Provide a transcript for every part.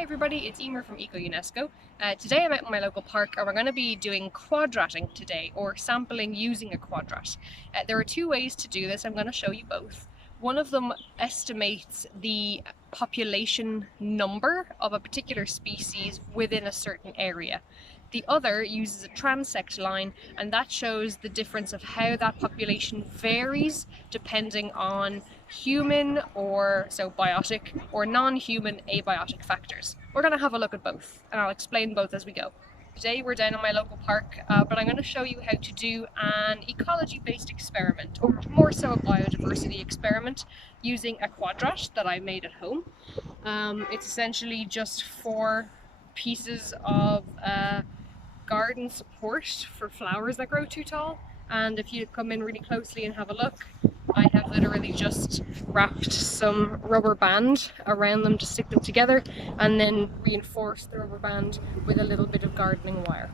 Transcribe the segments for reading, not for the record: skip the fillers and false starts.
Hi everybody, it's Emer from ECO-UNESCO. Today I'm out in my local park and we're going to be doing quadrating today, or sampling using a quadrat. There are two ways to do this. I'm going to show you both. One of them estimates the population number of a particular species within a certain area. The other uses a transect line, and that shows the difference of how that population varies depending on human, or so biotic, or non-human abiotic factors. We're going to have a look at both, and I'll explain both as we go. Today we're down in my local park, but I'm going to show you how to do an ecology-based experiment, or more so a biodiversity experiment, using a quadrat that I made at home. It's essentially just 4 pieces of garden support for flowers that grow too tall, and if you come in really closely and have a look, I have literally just wrapped some rubber band around them to stick them together, and then reinforced the rubber band with a little bit of gardening wire.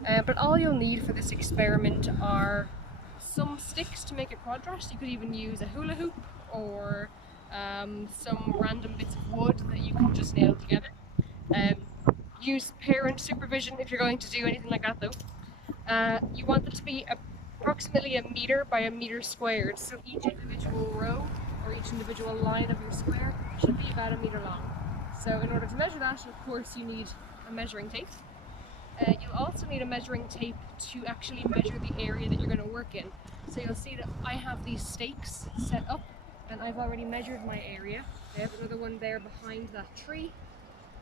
But all you'll need for this experiment are some sticks to make a quadrat. You could even use a hula hoop, or some random bits of wood that you can just nail together. Use parent supervision if you're going to do anything like that though. You want it to be approximately 1 meter by 1 meter squared, so each individual row or each individual line of your square should be about 1 meter long. So in order to measure that, of course, you need a measuring tape. You'll also need a measuring tape to actually measure the area that you're going to work in. So you'll see that I have these stakes set up and I've already measured my area. I have another one there behind that tree.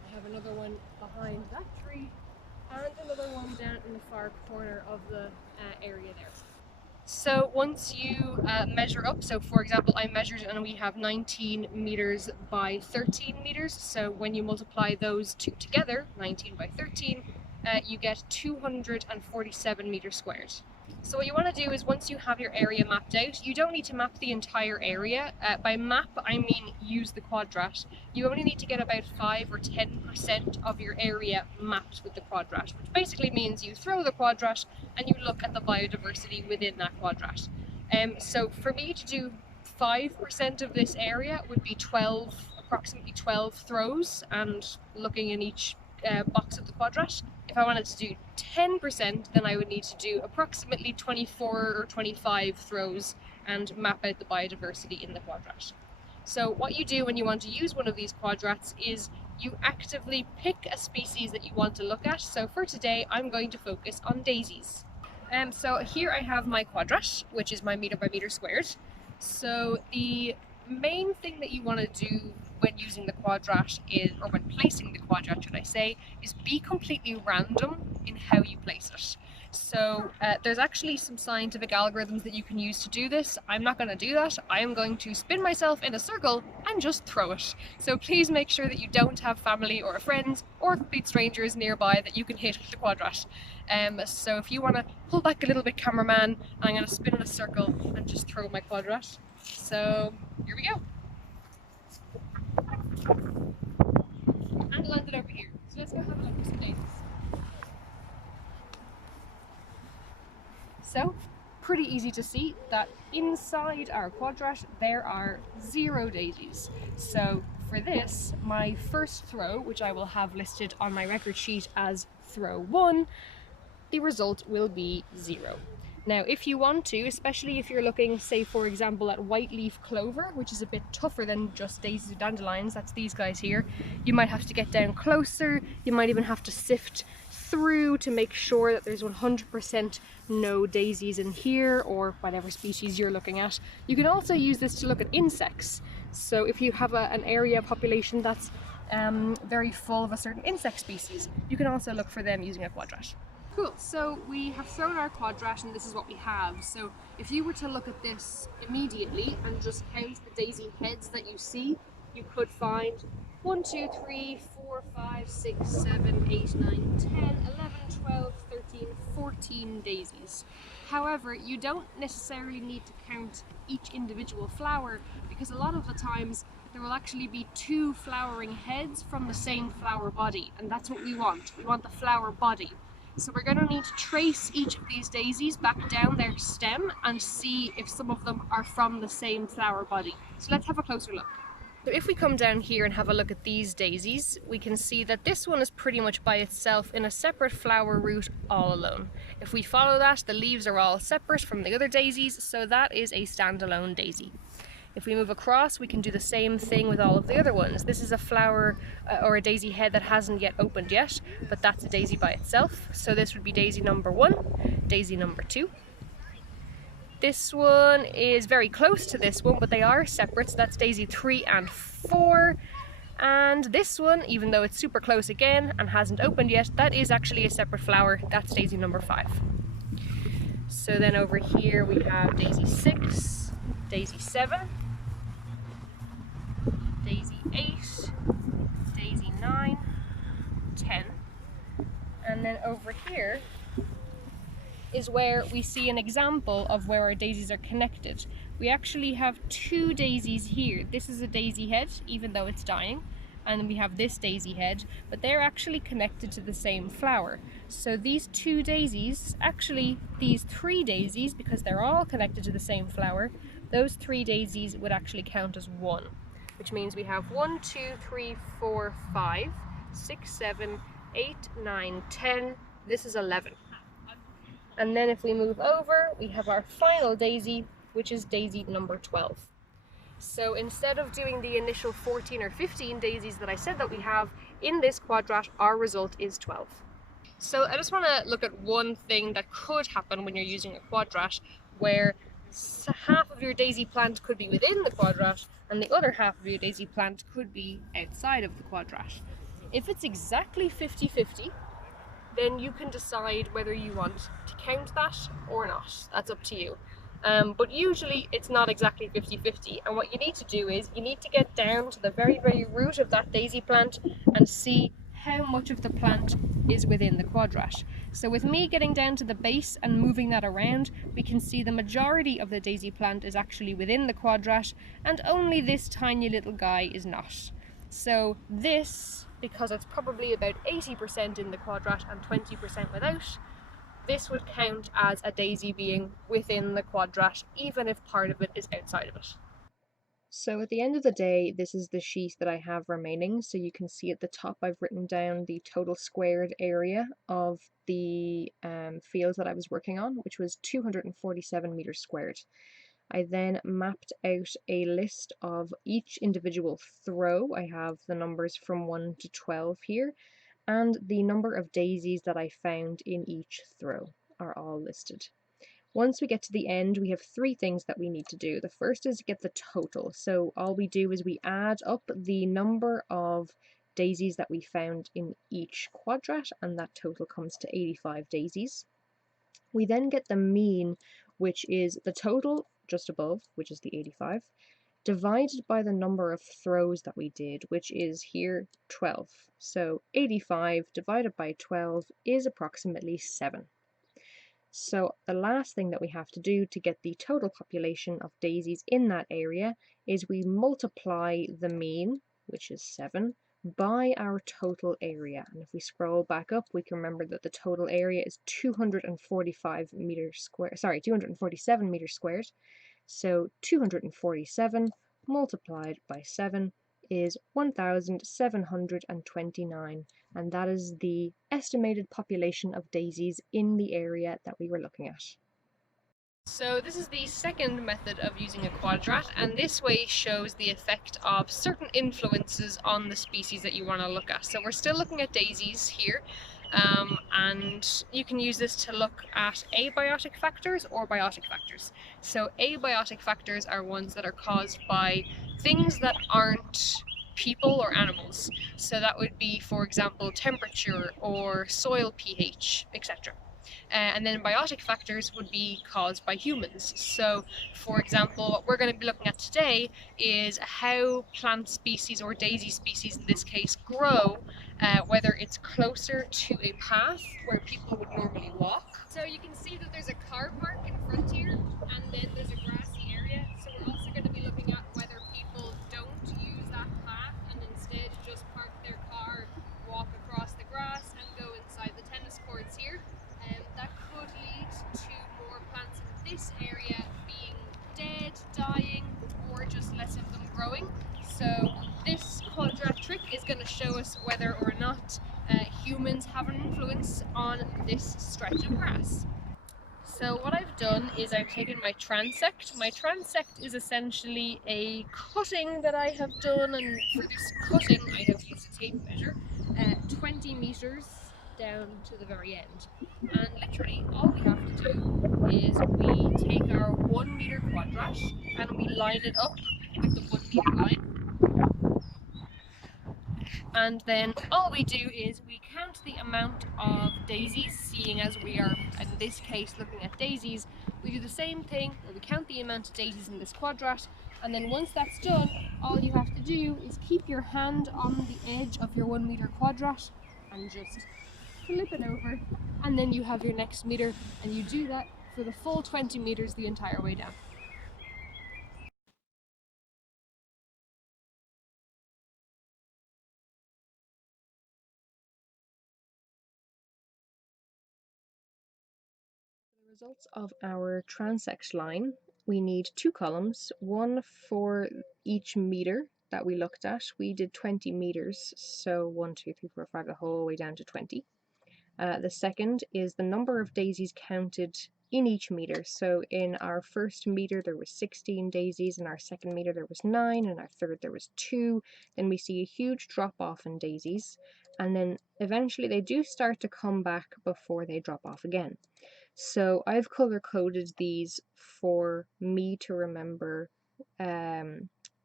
I have another one behind that tree, and another one down in the far corner of the area there. So once you measure up, so for example I measured and we have 19 meters by 13 meters, so when you multiply those two together, 19 by 13, you get 247 meters squared. So what you want to do is, once you have your area mapped out, you don't need to map the entire area. By map, I mean use the quadrat. You only need to get about 5 or 10% of your area mapped with the quadrat, which basically means you throw the quadrat and you look at the biodiversity within that quadrat. So for me to do 5% of this area would be approximately 12 throws and looking in each box of the quadrat. If I wanted to do 10%, then I would need to do approximately 24 or 25 throws and map out the biodiversity in the quadrat. So what you do when you want to use one of these quadrats is you actively pick a species that you want to look at. So for today, I'm going to focus on daisies. So here I have my quadrat, which is my meter by meter squared. So the main thing that you want to do when using the quadrat is, or when placing the quadrat should I say, is be completely random in how you place it. So there's actually some scientific algorithms that you can use to do this. I'm not going to do that. I am going to spin myself in a circle and just throw it. So please make sure that you don't have family or friends or complete strangers nearby that you can hit with the quadrat. So if you want to pull back a little bit, cameraman, I'm going to spin in a circle and just throw my quadrat. So here we go. And landed over here. So let's go have a look at some daisies. So, pretty easy to see that inside our quadrat there are 0 daisies. So for this, my first throw, which I will have listed on my record sheet as throw 1, the result will be 0. Now if you want to, especially if you're looking, say for example, at white leaf clover, which is a bit tougher than just daisies or dandelions, that's these guys here, you might have to get down closer, you might even have to sift through to make sure that there's 100% no daisies in here, or whatever species you're looking at. You can also use this to look at insects. So if you have an area population that's very full of a certain insect species, you can also look for them using a quadrat. Cool, so we have thrown our quadrat and this is what we have. So if you were to look at this immediately and just count the daisy heads that you see, you could find 1, 2, 3, 4, 5, 6, 7, 8, 9, 10, 11, 12, 13, 14 daisies. However, you don't necessarily need to count each individual flower, because a lot of the times there will actually be 2 flowering heads from the same flower body, and that's what we want. We want the flower body. So we're going to need to trace each of these daisies back down their stem and see if some of them are from the same flower body. So let's have a closer look. So if we come down here and have a look at these daisies, we can see that this one is pretty much by itself in a separate flower root all alone. If we follow that, the leaves are all separate from the other daisies, so that is a standalone daisy. If we move across, we can do the same thing with all of the other ones. This is a flower or a daisy head that hasn't yet opened yet, but that's a daisy by itself. So this would be daisy number 1, daisy number 2. This one is very close to this one, but they are separate, so that's daisy 3 and 4. And this one, even though it's super close again and hasn't opened yet, that is actually a separate flower. That's daisy number 5. So then over here we have daisy 6, daisy 7, daisy 8, daisy 9, 10. And then over here is where we see an example of where our daisies are connected. We actually have 2 daisies here. This is a daisy head, even though it's dying, and then we have this daisy head, but they're actually connected to the same flower. So these 2 daisies, actually these 3 daisies, because they're all connected to the same flower, those 3 daisies would actually count as 1, which means we have 1, 2, 3, 4, 5, 6, 7, 8, 9, 10. This is 11. And then if we move over, we have our final daisy, which is daisy number 12. So instead of doing the initial 14 or 15 daisies that I said that we have, in this quadrat, our result is 12. So I just want to look at one thing that could happen when you're using a quadrat, where half of your daisy plant could be within the quadrat, and the other half of your daisy plant could be outside of the quadrat. If it's exactly 50-50, then you can decide whether you want to count that or not. That's up to you. But usually it's not exactly 50-50, and what you need to do is you need to get down to the very, very root of that daisy plant and see how much of the plant is within the quadrat. So with me getting down to the base and moving that around, we can see the majority of the daisy plant is actually within the quadrat, and only this tiny little guy is not. So this, because it's probably about 80% in the quadrat and 20% without, this would count as a daisy being within the quadrat, even if part of it is outside of it. So at the end of the day, this is the sheet that I have remaining. So you can see at the top I've written down the total squared area of the fields that I was working on, which was 247 meters squared. I then mapped out a list of each individual throw. I have the numbers from 1 to 12 here, and the number of daisies that I found in each throw are all listed. Once we get to the end, we have 3 things that we need to do. The first is get the total. So all we do is we add up the number of daisies that we found in each quadrat, and that total comes to 85 daisies. We then get the mean, which is the total just above, which is the 85, divided by the number of throws that we did, which is here 12. So 85 divided by 12 is approximately 7. So the last thing that we have to do to get the total population of daisies in that area is we multiply the mean, which is 7, by our total area. And if we scroll back up, we can remember that the total area is 247 meters squared. So 247 multiplied by 7 is 1,729, and that is the estimated population of daisies in the area that we were looking at. So this is the second method of using a quadrat, and this way shows the effect of certain influences on the species that you want to look at. So we're still looking at daisies here, and you can use this to look at abiotic factors or biotic factors. So abiotic factors are ones that are caused by things that aren't people or animals. So that would be, for example, temperature or soil pH, etc. And then biotic factors would be caused by humans. So, for example, what we're going to be looking at today is how plant species, or daisy species in this case, grow, whether it's closer to a path where people would normally walk. So you can see that there's a car park in front here, and then there's a grassy area. So we're also going to be looking at whether people don't use that path and instead just park their car, walk across the grass, and go inside the tennis courts here. That could lead to more plants in this area being dead, dying, or just less of them growing. So whether or not humans have an influence on this stretch of grass. So what I've done is I've taken my transect. My transect is essentially a cutting that I have done, and for this cutting I have used a tape measure, 20 meters down to the very end. And literally all we have to do is we take our 1 meter quadrat and we line it up with the 1 meter line. And then all we do is we count the amount of daisies, seeing as we are in this case looking at daisies. We do the same thing where we count the amount of daisies in this quadrat, and then once that's done, all you have to do is keep your hand on the edge of your 1 meter quadrat and just flip it over, and then you have your next meter, and you do that for the full 20 meters the entire way down. The results of our transect line, we need two columns, one for each meter that we looked at. We did 20 meters, so 1, 2, 3, 4, 5, the whole way down to 20. The second is the number of daisies counted in each meter. So in our first meter there was 16 daisies, in our second meter there was 9, in our third there was 2. Then we see a huge drop off in daisies, and then eventually they do start to come back before they drop off again. So I've color coded these for me to remember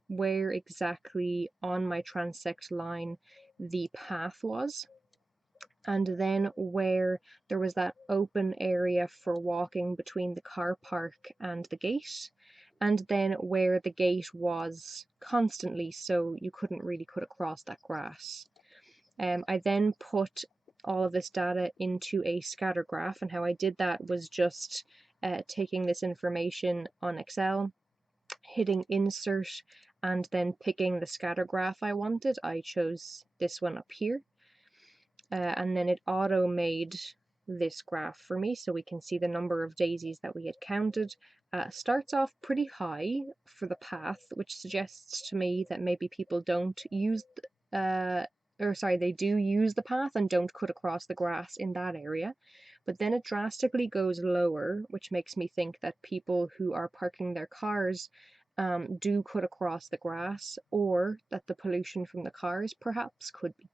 where exactly on my transect line the path was, and then where there was that open area for walking between the car park and the gate, and then where the gate was constantly, so you couldn't really cut across that grass. I then put all of this data into a scatter graph, and how I did that was just taking this information on Excel, hitting insert, and then picking the scatter graph I wanted. I chose this one up here, and then it auto made this graph for me, so we can see the number of daisies that we had counted. Starts off pretty high for the path, which suggests to me that maybe people don't use they do use the path and don't cut across the grass in that area. But then it drastically goes lower, which makes me think that people who are parking their cars do cut across the grass, or that the pollution from the cars perhaps could be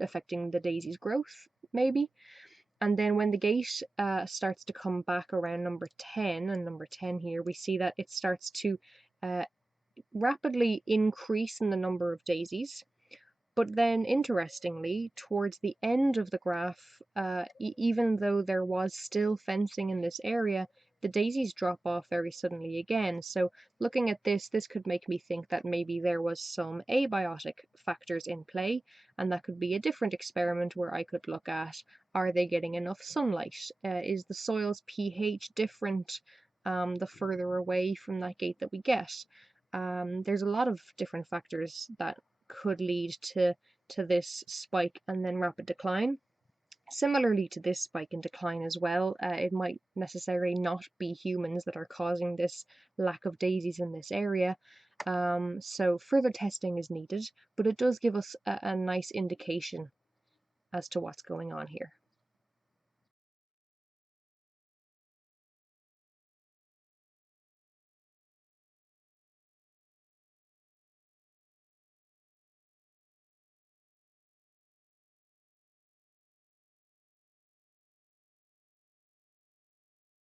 affecting the daisy's growth, maybe. And then when the gate starts to come back around number 10, and number 10 here, we see that it starts to rapidly increase in the number of daisies. But then, interestingly, towards the end of the graph, even though there was still fencing in this area, the daisies drop off very suddenly again. So looking at this could make me think that maybe there was some abiotic factors in play, and that could be a different experiment where I could look at, are they getting enough sunlight? Is the soil's pH different the further away from that gate that we get? There's a lot of different factors that could lead to this spike and then rapid decline. Similarly to this spike and decline as well, it might necessarily not be humans that are causing this lack of daisies in this area. So further testing is needed, but it does give us a nice indication as to what's going on here.